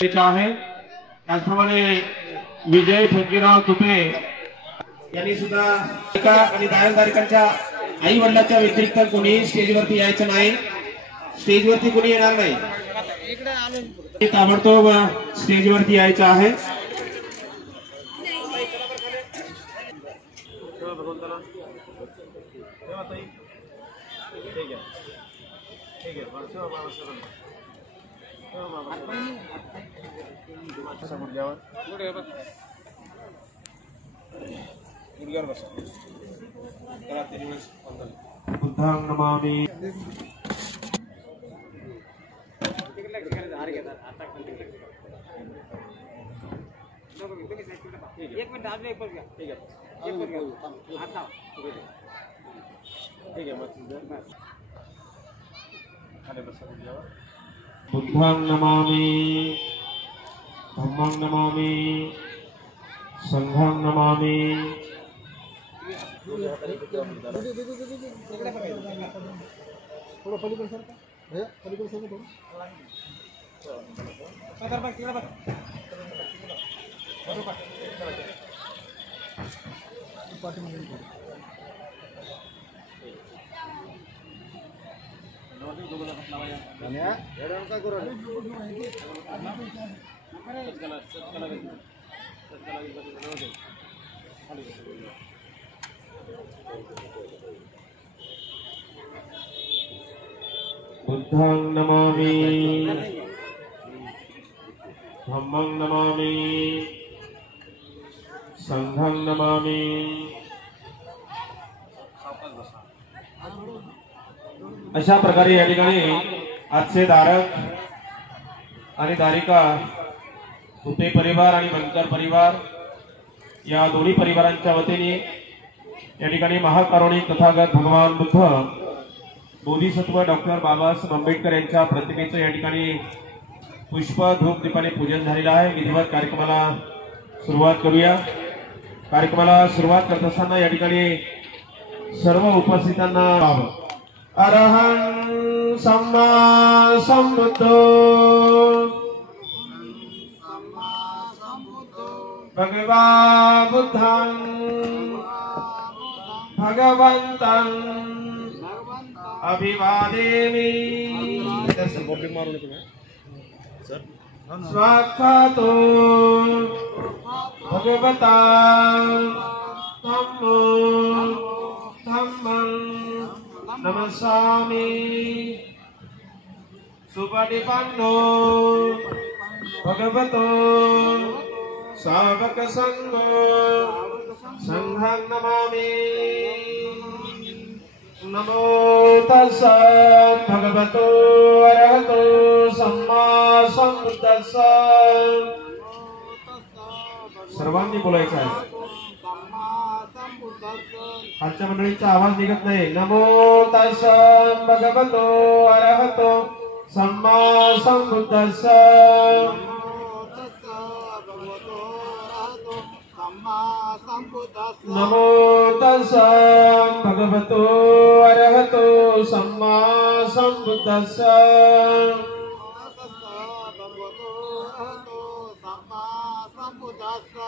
आहे त्याचप्रमाणे विजय ठोकीराव तुपे यांनी सुद्धा एका आणि दायनदारिकांच्या आई वडिलांच्या व्यतिरिक्त कोणी स्टेजवरती यायचं नाही, स्टेजवरती कोणी येणार नाही, ताबडतोब स्टेजवरती यायचं आहे। बुद्धां नमामि। एक मिनट आज एक बस ठीक है एक बस आता ठीक है बुद्धां नमामि धम्मां नमामि संघां नमामि। थोड़ा पलीकडे सर भैया पलीकडे सर बुद्धां नमामि धम्मां नमामि संघां नमामि। अशा प्रकारे या ठिकाणी आजचे धारक आणि धारिका तुपे परिवार आणि बनकर परिवार या दोन्ही परिवारांच्या वतीने या ठिकाणी महाकारुणिक तथागत भगवान बुद्ध बोधिसत्व डॉक्टर बाबासाहेब आंबेडकर यांच्या प्रतिमेचं या ठिकाणी पुष्प धूप दीपाने पूजन झालेलं आहे। विधिवत कार्यक्रमाला सुरुवात करूया। कार्यक्रमाला सुरुवात करत असताना या ठिकाणी सर्व उपस्थितांना अरहं सम्मा संबुद्धो भगवा बुद्धं भगवन्तं अभिवादेमि। स्वाक्षातो भगवता धम्मं नमस्सामि। सुपटिपन्नो भगवतो सावक संघो संघं नमामि। नमो तस्सा भगवतो अरहतो सम्मा संबुद्दस्सा। सर्वांनी बोलायचं आहे, आजच्या मंडळीचा आवाज निघत नाही। नमो तस्सा भगवतो अरहतो सम्मा संबुद्दस्सा। नमो तस्सा भगवतो अरहतो सम्मा संबुद्दस्सा।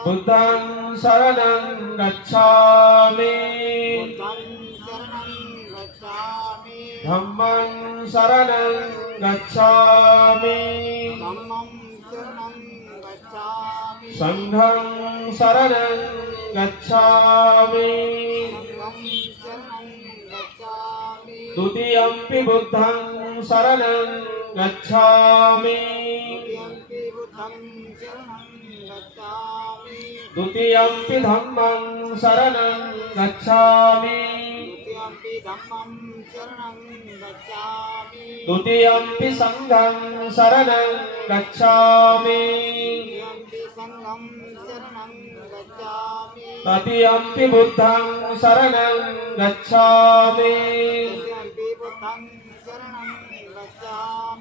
बुद्धं शरणं गच्छामि धम्मं शरणं गच्छामि संघं शरणं गच्छामि। द्वितीयंपि बुद्धं शरणं गच्छामि द्वितीयंपि धम्मं शरणं गच्छामि द्वितीयंपि संघं शरणं गच्छामि तृतीयंपि बुद्धं शरणं गच्छामि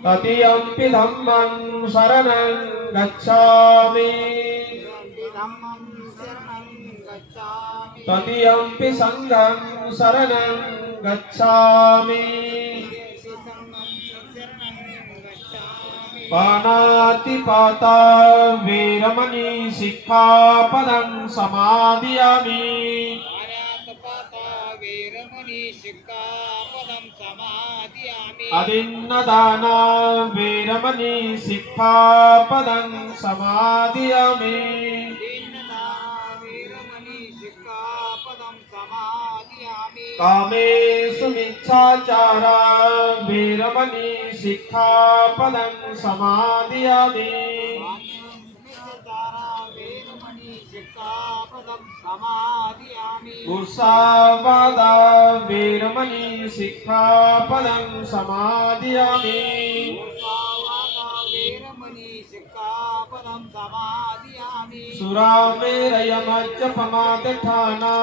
तृतीयंपि धम्मं शरणं गच्छामि तृतीयंपि संघं शरणं गच्छामि पानातिपाता वीरमणि सिक्खापदं समादियामि पानातिपाता वीरमणि सिक्खापदं समादियामि अदिन्नदाना वीरमणि सिक्खापदं समादियामि कामेषु मिच्छाचारा वीरमणि सिक्खापदं समादियामि उषावादा वीरमणि सिक्खापदं समादियामि सुरामेरयमज्जपमादठाना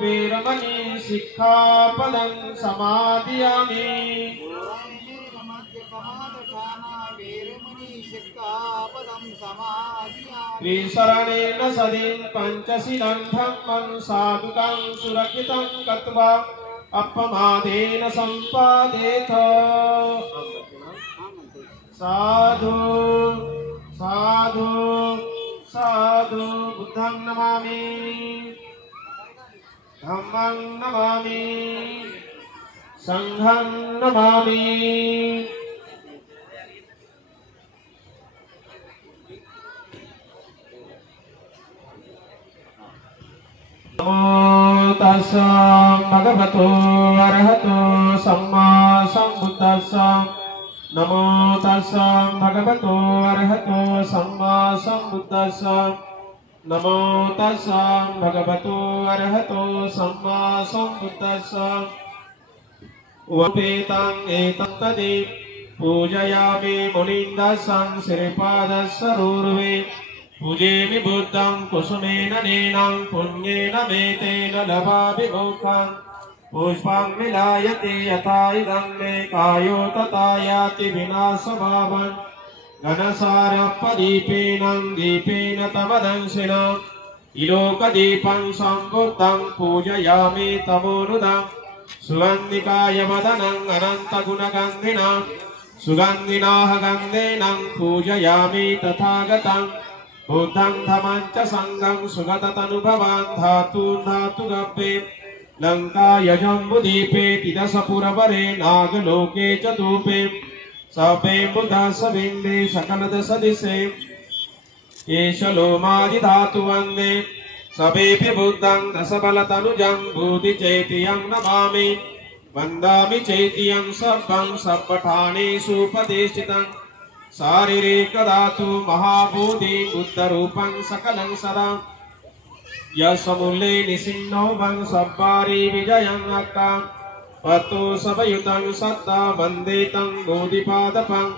वीरमणि सिक्खापदं समादियामि त्रिशरणेन सदीं पंचशीलं धम्मं साधुकं सुरक्षितं कृत्वा अपमादेन सम्पादेथ साधु साधु साधु बुद्धं नमामि धम्मं नमामि संघं नमामि नमो तस्स भगवतो अरहतो सम्मा सम्बुद्धस्स नमो तस्स भगवतो अरहतो सम्मा सम्बुद्धस्स नमो तस्स भगवतो अरहतो सम्मा सम्बुद्धस्स वपेतं एतं तदि पूजयामि मुनिन्दस्सं श्रीपादस्सरोर्वे पूजेमि बुद्धं कुसुमेन नेनं पुण्येन मेतेन लभामि मोक्षं पुष्पं विलायते यथा इदं मे कायो तथा याति विनाशभावं घनसारपदीपेन दीपेन तमदंशिना इलोकदीपं सम्बुद्धं पूजयामि तमोनुदं सुगन्धिकाय वदनं अनन्तगुणगन्धिना सुगन्धिनाः गन्धेन पूजयामि तथागतं बुद्धं धम्मं च संघं सुगततनुभवान् धातून् धातुगप्पे लङ्कायजम्बुदीपे तिदशपुरवरे नागलोके च धूपे सपे बुद्धसविन्दे सकलदशदिशे एष लोमादिधातुवन्दे सपेऽपि बुद्धं दशबलतनुजं बोधिचैत्यं नमामि वन्दामि चैत्यं सर्वं सर्वठानेषुपदेशितं शारीरिकधातु महाबोधि बुद्धरूपं सकलं सदा यशमूले निसिन्नो वं सब्बारि विजयं अक्का पतो सवयुतं सत्ता वन्दे तं बोधिपादपं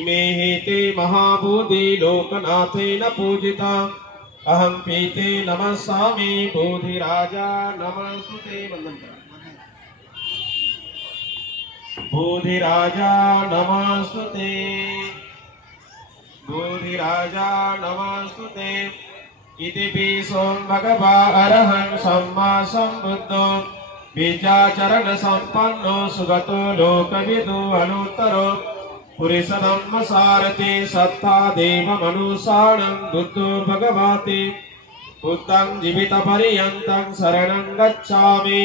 इमे हेते महाबोधि लोकनाथेन पूजिता अहं पीते नमस्सामि बोधिराजा नमस्तुते बोधिराजा नमस्तुते बोधिराजा नमस्तुते इति पिसों भगवा अरहं सम्मा सम्बुद्धो विचाचरण संपन्नो सुगतो लोकविदो अनुत्तरो पुरुषधम्म सारथि सत्ता देव मनुषाणं बुद्धो भगवते बुद्धं जीवितपर्यन्तं शरणं गच्छामि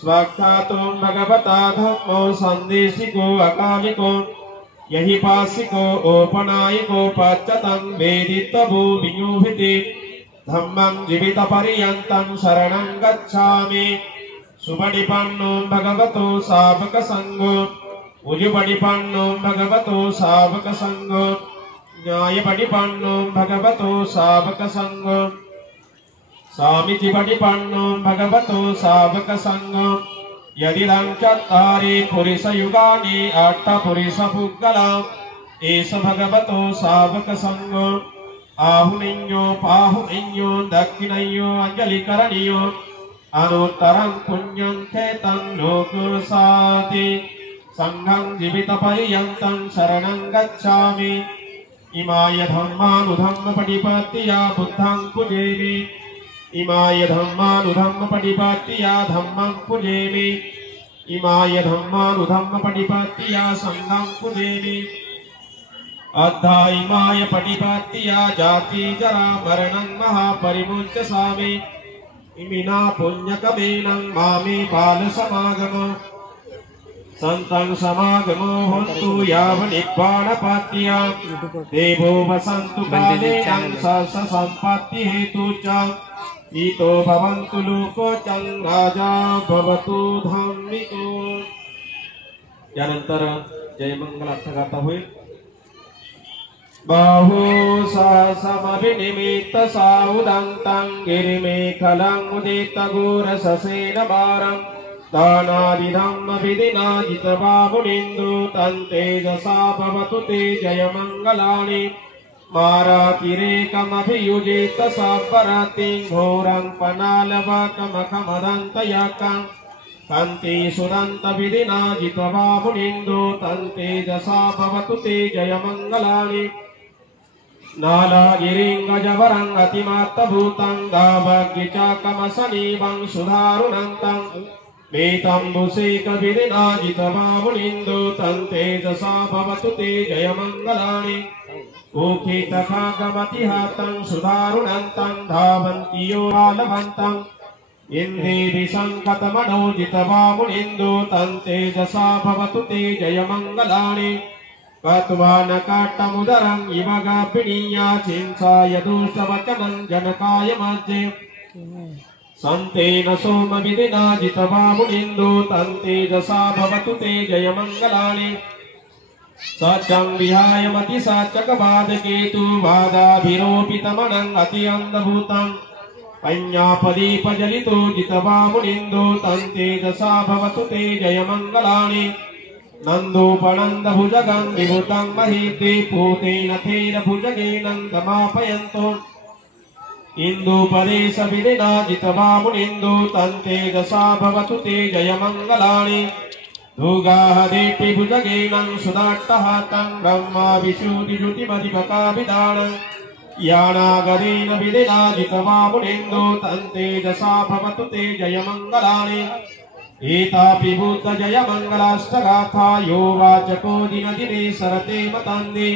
स्वाख्यातो भगवता धम्मो सन्देशिको अकालिको यहि पासिको औपनायिको पच्यतं वेदितवो वियोभिति धम्मं जीवितपर्यन्तं शरणं गच्छामि सुपटिपन्नो भगवतो सावकसङ्गो उजुपटिपन्नो भगवतो सावकसङ्गो न्यायपटिपन्नो भगवतो सावकसङ्गो सामितिपटिपन्नो भगवतो सावकसङ्गो यदिदं चत्वारि पुरुषयुगानि अष्टपुरुषपुद्गला एष भगवतो सावकसङ्गो आहुनिन्यो पाहुनिन्यो दक्षिणयो अञ्जलिकरणीयो अनुत्तरं पुण्यं खेतं लोकसाति संघं जीवितपर्यन्तं शरणं गच्छामि इमाय धम्मानुधम्मपटिपत्तिया बुद्धं पूजयामि इमाय धम्मानुधम्मपटिपत्तिया धम्मं पूजयामि इमाय धम्मानुधम्मपटिपत्तिया संघं पूजयामि अध्यायिमाय पटिपत्तिया जाति जरा मरणं महापरिमुच्य सामे इमिना पुण्यकमेनं मामे बाल समागम संतं समागमो होन्तु यावनिर्वाणपात्या देवो वसन्तु कालेनं स सम्पत्ति हेतु च ईतो भवन्तु लोकोचं राजा भवतु धार्मिको। यानंतर जयमंगल अर्थगाथा होईल। बाहु समभिनिमित्त साउदन्तं गिरिमेखलं उदित घोरससेन वारं दानादिधम्म विधिना जितबाहुनिन्दु तन्तेजसा भवतु ते जयमङ्गलानि मारातिरेकमभियुजित सापरतिं घोरं पनालवकमखमदन्तयकं कान्ति सुदन्त विधिना जितबाहुनिन्दु तन्तेजसा भवतु ते जयमङ्गलानि नालागिरिङ्गजवरं अतिमात्तभूतं दाभग्गिचकमसनीवं सुधारुणन्तं वेतम्बुसेकविधिना जितबाहुनिन्दु तन्तेजसा भवतु ते जयमङ्गलानि उखितखागमतिहातं सुधारुणन्तं धावन्ति यो बालवन्तम् इन्द्रेभिसङ्कतमनो जितबाहुनिन्दु तन्तेजसा भवतु ते जयमङ्गलानि कत्वानकाट्टमुदरं इव गापिणीया चिंसाय दुष्टवचनं जनकाय मध्ये सन्तेन सोमविधिना जितबाहुनिन्दु तन्तेजसा भवतु ते जयमङ्गलानि सचं विहाय मतिसाचकवादकेतु वादाभिरोपितमनं अत्यन्धभूतं पञ्ञापदीपजलितो जितबाहुनिन्दु तन्तेजसा भवतु ते जयमङ्गलानि नन्दोपनन्दभुजगं विभुतं महीते पूतेन थेरभुजगेनं समापयन्तो इन्दुपदेशविधिना जितबाहुनिन्दु तन्तेजसा भवतु ते जयमङ्गलानि भुगाहदेटिभुजगेनं सुदाट्टहातं ब्रह्मा विशुद्धिजुतिमधिपकाभिधानं यानागरेण विधिना जितबाहुनिन्दु तन्तेजसा भवतु ते जयमङ्गलानि एतापि भूत जयमङ्गलाष्टगाथा यो वाचको दिनदिने सरते मतन्ति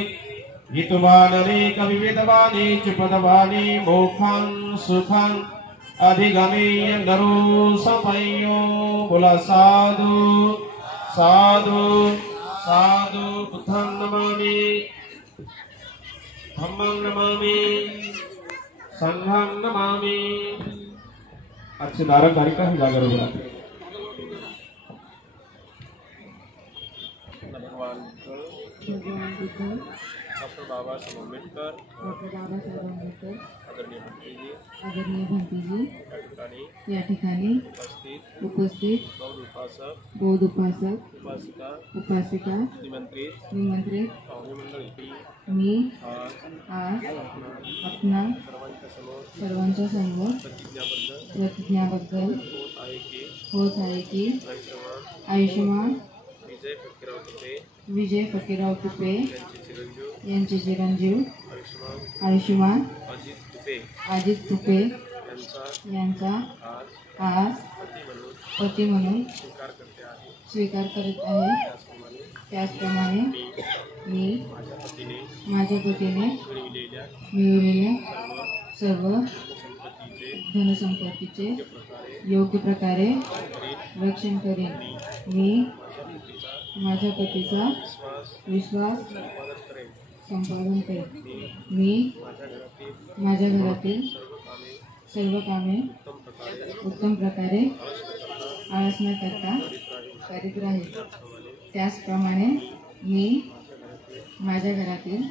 हितवाननेकविविधवानि च पदवानि मोक्षं सुखं अधिगमेय नरो सपय्यो बोला साधु साधु साधु बुद्धं नमामि धम्मं नमामि संघं नमामि। अच्छे नारद धारिका ही जागर बोला भगवान बुद्ध डॉक्टर बाबा साहेब आंबेडकर आदरणीय मंत्री जी या ठिकाणी उपस्थित बौद्ध उपासक उपासिका निमंत्रित मी आज अपना सर्वांच्या समोर प्रतिज्ञाबद्दल होत आहे की आयुष्यमान विजय फकीरराव तुपे यांचे चिरंजीव आयुष्यमान अजित तुपे यांचा आज पती म्हणून स्वीकार करत आहे। त्याचप्रमाणे मी माझ्या पतीने मिळवलेल्या सर्व धनसंपत्तीचे योग्य प्रकारे रक्षण करेन। मी माझ्या पतीचा विश्वास संपादन करेन। मी माझ्या घरातील सर्व कामे उत्तम प्रकारे आळस न करता करीत राहील। त्याचप्रमाणे मी माझ्या घरातील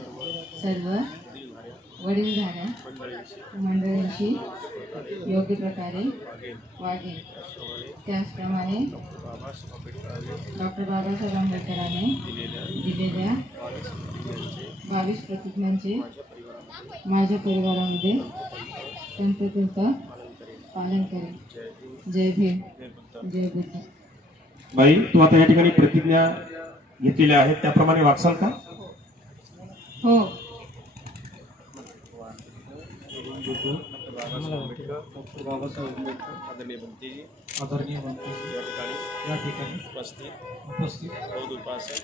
सर्व वडीलधाऱ्या मंडळींशी योग्य प्रकारे वागेन। त्याचप्रमाणे डॉक्टर बाबासाहेब आंबेडकरांनी दिलेल्या 22 प्रतिज्ञांचे माझ्या परिवारामध्ये तंतोतंत पालन करेन। जय भीम, जय बुद्ध। बाई, तू आता या ठिकाणी प्रतिज्ञा घेतलेल्या आहेत त्याप्रमाणे वागसाल का? हो। बाबासाहेब आंबेडकर डॉक्टर बाबासाहेब आंबेडकर आदरणीय भंतेजी आदरणीय मंत्री या ठिकाणी या ठिकाणी उपस्थित बौद्ध उपासक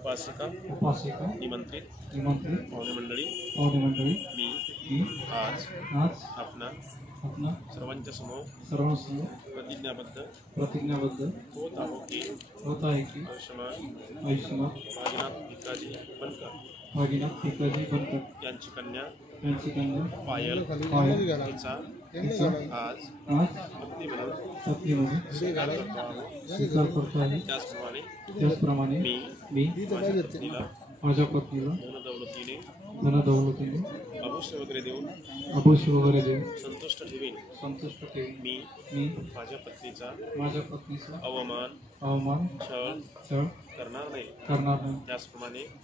उपासिका उपासिका निमंत्रित निमंत्रित पाहुणे मंडळी मी मी आज आज आपणा सर्वांच्या समोर सर्वांसमोर प्रतिज्ञाबद्ध होत आहे की आयुष्यमान भागीनाथ भिकाजी बनकर यांची कन्या पायल हिचा आज पत्नी म्हणून स्वीकार करतो आहे त्याचप्रमाणे मी माझ्या पत्नीला धनदौलतीने अवश्य वगैरे देऊन संतुष्ट ठेवीन मी माझ्या पत्नीचा अवमान छळ करणार नाही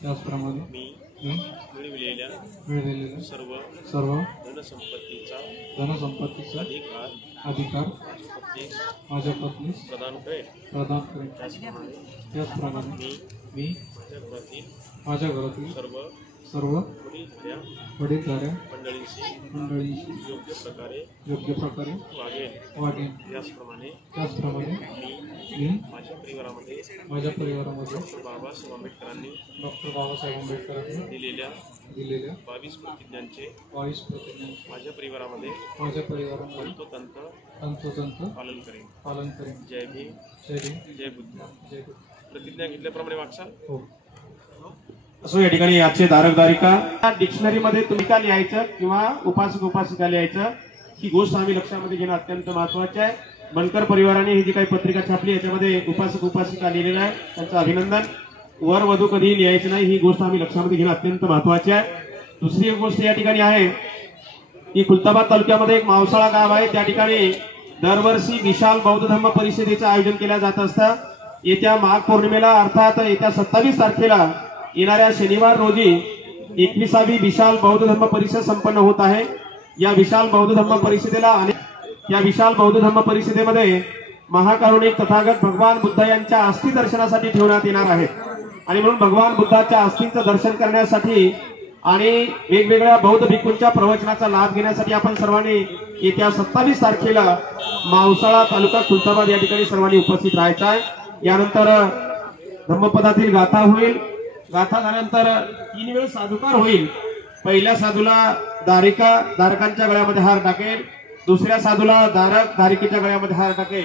त्याचप्रमाणे मी मिळविलेल्या सर्व धनसंपत्तीचा अधिकार माझ्या पत्नीस प्रदान करेन त्याचप्रमाणे मी माझ्या घरातील सर्व वडीलधाऱ्या मंडळींशी योग्य प्रकारे वागेन त्याचप्रमाणे मी माझ्या परिवारामध्ये डॉक्टर बाबासाहेब आंबेडकरांनी दिलेल्या 22 प्रतिज्ञांचे माझ्या परिवारामध्ये तंतोतंत पालन करेन. जय भीम जय बुद्ध. प्रतिज्ञा घेतल्याप्रमाणे वागसाल. असो या ठिकाणी आजचे धारक धारिका डिक्शनरीमध्ये तुम्ही का लिहायचं किंवा उपासक उपासिका लिहायचं ही गोष्ट आम्ही लक्षामध्ये घेणं अत्यंत महत्वाचे आहे. बनकर परिवाराने ही जी काही पत्रिका छापली याच्यामध्ये उपासक उपासिका लिहिलेलं आहे, त्यांचं अभिनंदन. वर वधू कधी लिहायचं नाही ही गोष्ट आम्ही लक्षामध्ये घेणं अत्यंत महत्वाचे आहे. दुसरी एक गोष्ट या ठिकाणी आहे की खुलताबाद तालुक्यामध्ये एक मावसाळा गाव आहे, त्या ठिकाणी दरवर्षी विशाल बौद्ध धम्म परिषदेचं आयोजन केलं जात असतं. येत्या माघ पौर्णिमेला अर्थात येत्या 27 तारखेला येणाऱ्या शनिवार रोजी 21वी विशाल बौद्ध धम्म परिषद संपन्न होत आहे. या विशाल बौद्ध धम्म परिषदेमध्ये महाकारुणिक तथागत भगवान बुद्ध यांच्या अस्थी दर्शनासाठी ठेवण्यात येणार आहेत आणि म्हणून भगवान बुद्धाच्या अस्थींचं दर्शन करण्यासाठी आणि वेगवेगळ्या बौद्ध भिक्खूंच्या प्रवचनाचा लाभ घेण्यासाठी आपण सर्वांनी येत्या 27 तारखेला मावसाळा तालुका खुलताबाद या ठिकाणी सर्वांनी उपस्थित राहायचं आहे. यानंतर धम्मपदातील गाथा होईल. गाथा झाल्यानंतर 3 वेळ साधुकार होईल. पहिल्या साधूला धारकांच्या गळ्यामध्ये हार टाकेल, दुसऱ्या साधूला धारिकेच्या गळ्यामध्ये हार टाकेल.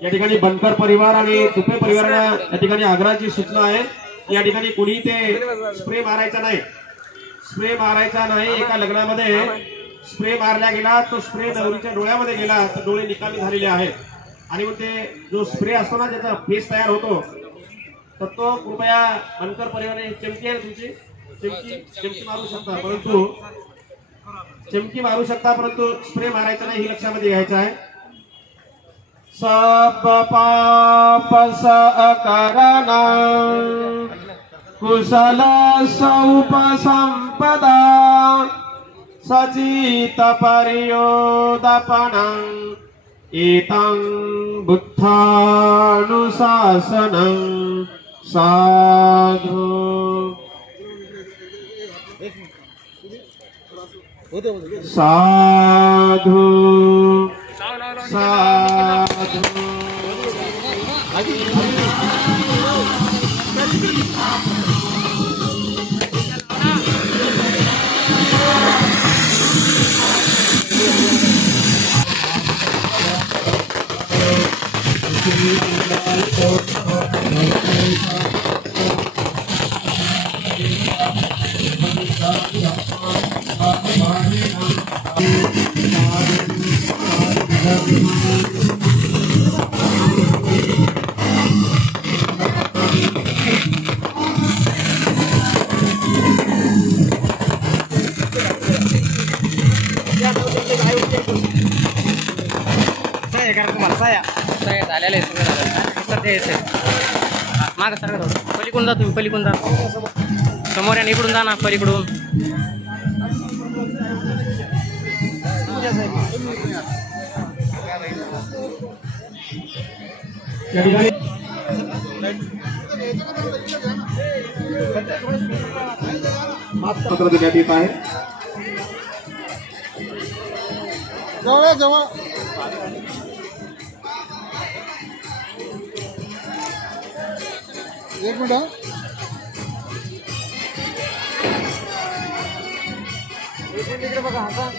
या ठिकाणी बनकर परिवार आणि तुपे परिवाराला या ठिकाणी आग्रहाची सूचना आहे. या ठिकाणी कुणी ते स्प्रे मारायचा नाही. एका लग्नामध्ये स्प्रे मारला गेला, तो स्प्रे नवरीच्या डोळ्यामध्ये गेला तर डोळे निकामी झालेले आहेत आणि मग ते जो स्प्रे असतो ना ज्याचा फेस तयार होतो तर तो कृपया बनकर परिवाराने चमकी आहे तुमची चमकी मारू शकता परंतु स्प्रे मारायचा नाही ही लक्षामध्ये घ्यायचं आहे. सब पाप सकरणा कुशल सौपसंपदा सचित परियोदपनं एतं बुद्धानुशासनं साधु. साधु साधु. saya झालेलं आहे सगळं सर ते मागं सर पलीकडून जा तुम्ही पलीकडून जा समोर या इकडून जा ना पलीकडून पत्र देण्यात येत आहे. जवळ जवळ एक मिनिट इकडे बघा आता